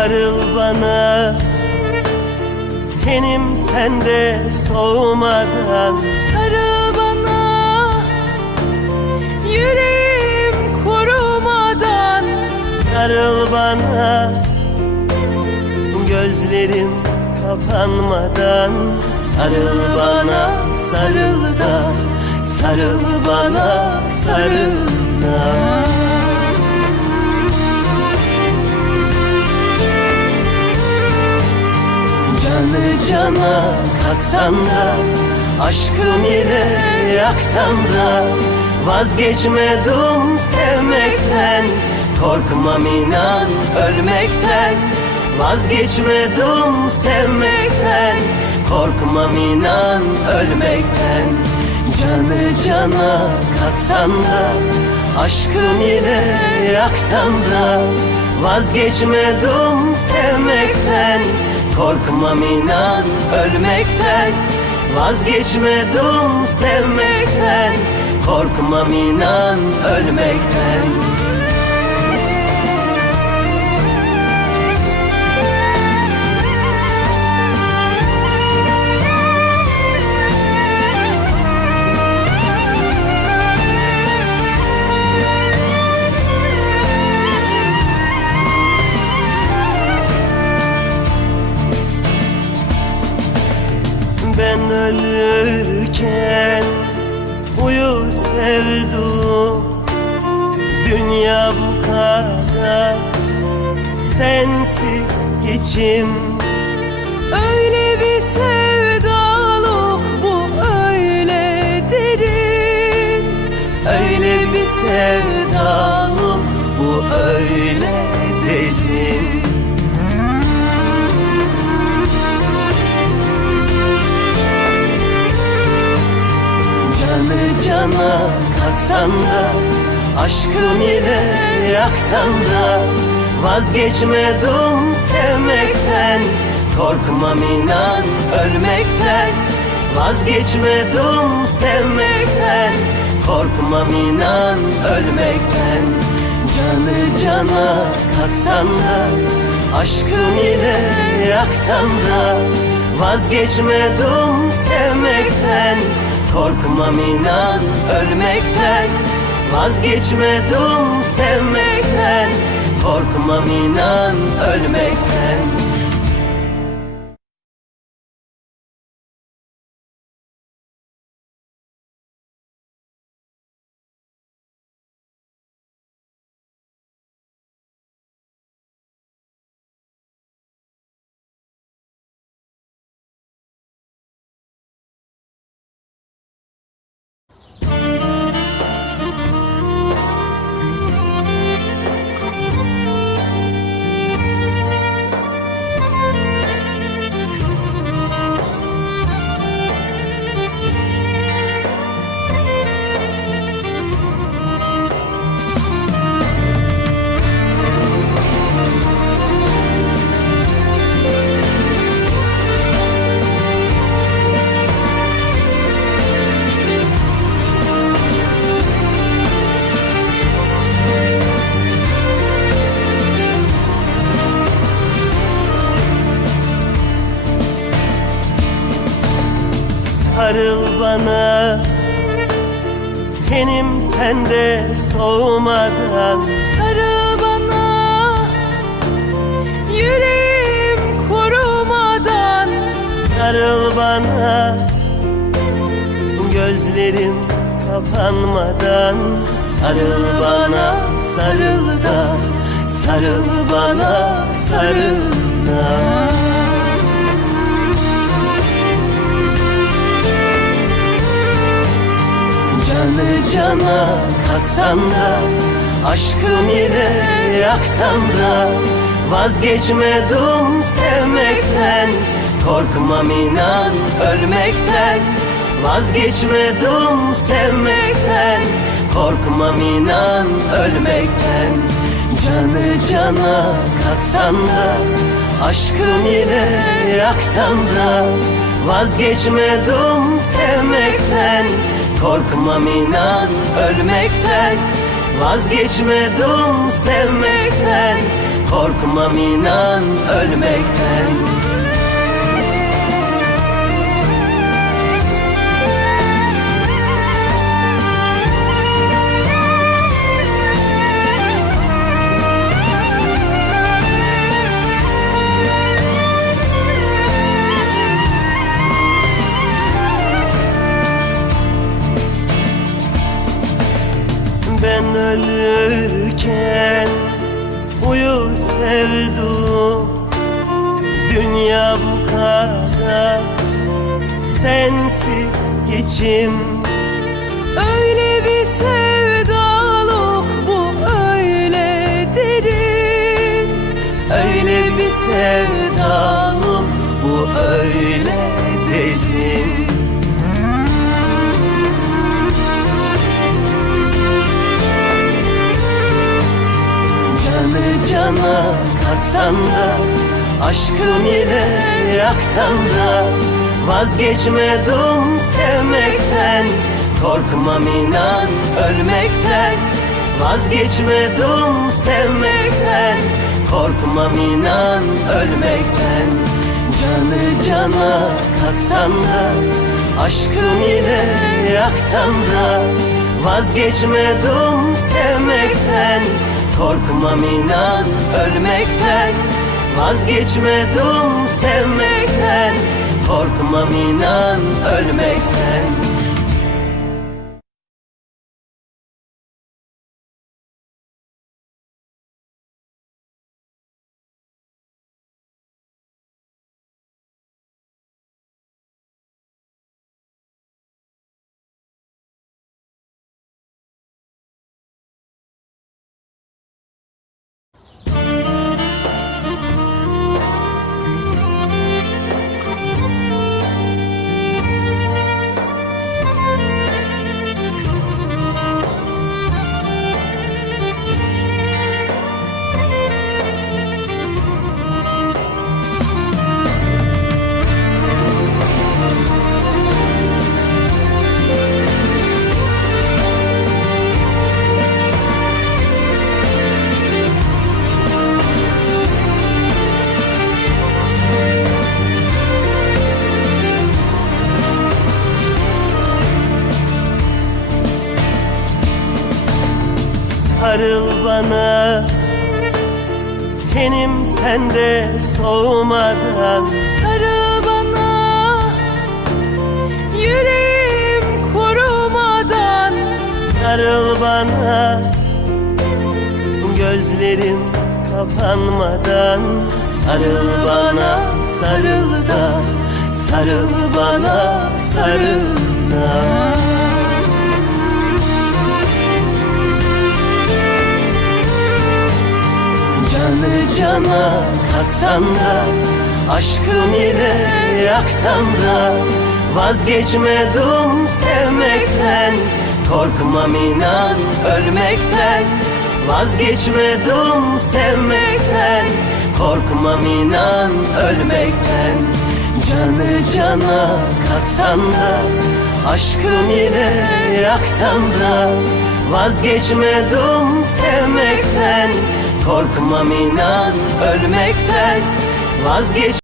Sarıl bana. Tenim sende soğumadan. Sarıl bana. Yüreğim kurumadan Sarıl bana. Gözlerim kapanmadan. Sarıl bana sarıl da. Sarıl bana sarıl da. Canı cana katsan da Aşkım ile yaksan da Vazgeçmedim sevmekten Korkmam inan ölmekten Vazgeçmedim sevmekten Korkmam inan ölmekten. Canı cana katsan da Aşkım ile yaksan da Vazgeçmedim sevmekten Korkmam inan ölmekten Vazgeçmedim sevmekten. Korkmam inan ölmekten Dünya bu kadar sensiz geçim. Öyle bir sevdalık bu öyle derin. Öyle bir sevdalık bu öyle derin. Canı cana katsan da Aşkım ile yaksan da Vazgeçmedim sevmekten. Korkmam inan ölmekten. Vazgeçmedim sevmekten. Korkmam inan ölmekten. Canı cana katsan da Aşkım ile yaksan da Vazgeçmedim sevmekten. Korkmam inan ölmekten Vazgeçmedim sevmekten Korkmam inan ölmekten Sarıl bana. Tenim sende soğumadan Sarıl bana. Yüreğim kurumadan. Sarıl bana. Gözlerim kapanmadan. Sarıl bana sarıl da. Sarıl bana sarıl da Canı cana katsan da Aşkım ile yaksan da. Vazgeçmedim sevmekten Korkmam inan ölmekten. Vazgeçmedim sevmekten Korkmam inan ölmekten. Canı cana katsan da Aşkım ile yaksan da. Vazgeçmedim sevmekten Korkmam inan ölmekten. Vazgeçmedim sevmekten. Korkmam inan ölmekten Dünya bu kadar sensiz geçim. Öyle bir sevdalık bu öyle derin. Öyle bir sevdalım bu öyle derin. Canı cana katsan da Aşkım ile yaksan da Vazgeçmedim sevmekten. Korkmam inan ölmekten. Vazgeçmedim sevmekten. Korkmam inan ölmekten. Canı cana katsan da Aşkım ile yaksan da Vazgeçmedim sevmekten. Korkmam inan ölmekten Vazgeçmedim sevmekten Korkmam inan ölmekten Sarıl bana. Tenim sende soğumadan Sarı bana. Yüreğim kurumadan Sarıl bana. Gözlerim kapanmadan. Sarıl bana sarıl da. Sarıl bana sarıl da Canı cana katsan da Aşkım ile yaksan da Vazgeçmedim sevmekten Korkmam inan ölmekten Vazgeçmedim sevmekten Korkmam inan ölmekten. Canı cana katsan da Aşkım ile yaksan da Vazgeçmedim sevmekten Korkmam inan ölmekten Vazgeç